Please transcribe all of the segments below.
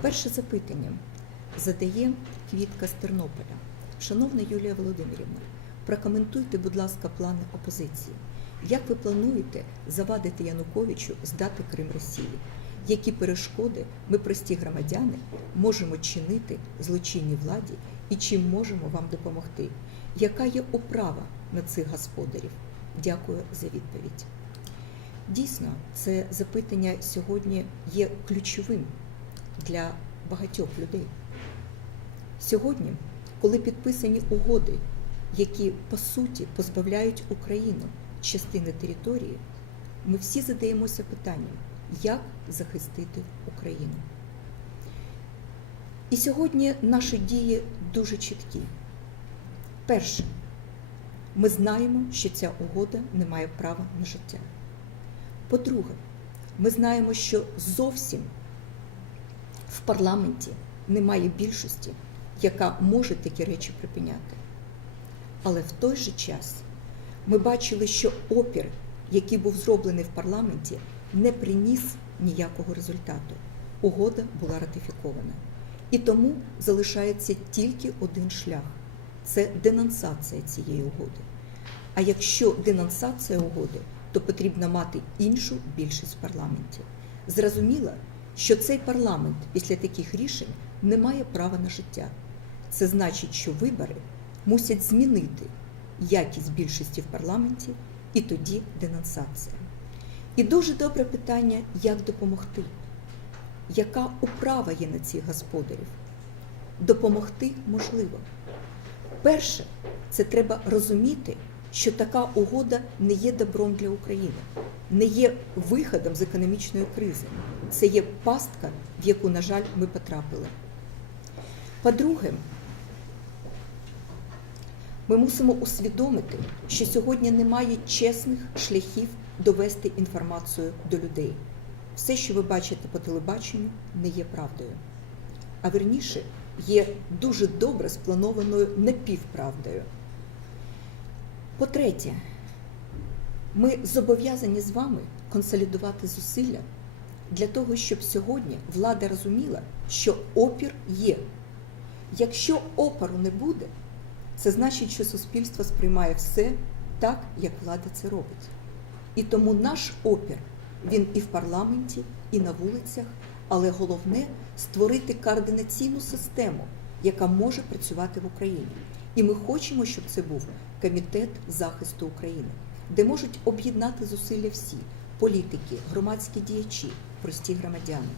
Перше запитання задає Квітка з Тернополя. Шановна Юлія Володимирівна, прокоментуйте, будь ласка, плани опозиції. Як ви плануєте завадити Януковичу здати Крим Росії? Які перешкоди ми, прості громадяни, можемо чинити злочинній владі і чим можемо вам допомогти? Яка є управа на цих господарів? Дякую за відповідь. Дійсно, це запитання сьогодні є ключовим для багатьох людей. Сьогодні, коли підписані угоди, які по суті позбавляють Україну частини території, ми всі задаємося питанням, як захистити Україну. І сьогодні наші дії дуже чіткі. Перше, ми знаємо, що ця угода не має права на життя. По-друге, ми знаємо, що зовсім в парламенті немає більшості, яка може такі речі припиняти. Але в той же час ми бачили, що опір, який був зроблений в парламенті, не приніс ніякого результату. Угода була ратифікована. І тому залишається тільки один шлях це денонсація цієї угоди. А якщо денонсація угоди, то потрібно мати іншу більшість в парламенті. Зрозуміло, що цей парламент після таких рішень не має права на життя. Це значить, що вибори мусять змінити якість більшості в парламенті і тоді денонсація. І дуже добре питання, як допомогти, яка управа є на цих господарів. Допомогти можливо. Перше, це треба розуміти, що така угода не є добром для України, не є виходом з економічної кризи. Це є пастка, в яку, на жаль, ми потрапили. По-друге, ми мусимо усвідомити, що сьогодні немає чесних шляхів довести інформацію до людей. Все, що ви бачите по телебаченню, не є правдою. А верніше, є дуже добре спланованою напівправдою. По-третє, ми зобов'язані з вами консолідувати зусилля для того, щоб сьогодні влада розуміла, що опір є. Якщо опору не буде, це значить, що суспільство сприймає все так, як влада це робить. І тому наш опір він і в парламенті, і на вулицях, але головне створити координаційну систему, яка може працювати в Україні. І ми хочемо, щоб це був комітет захисту України, де можуть об'єднати зусилля всі політики, громадські діячі, прості громадяни.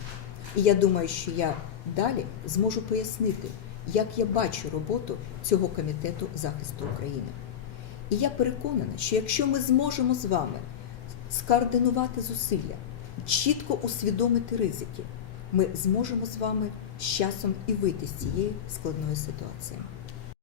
І я думаю, що я далі зможу пояснити, як я бачу роботу цього комітету захисту України. І я переконана, що якщо ми зможемо з вами скоординувати зусилля, чітко усвідомити ризики, ми зможемо з вами з часом і вийти з цієї складної ситуації.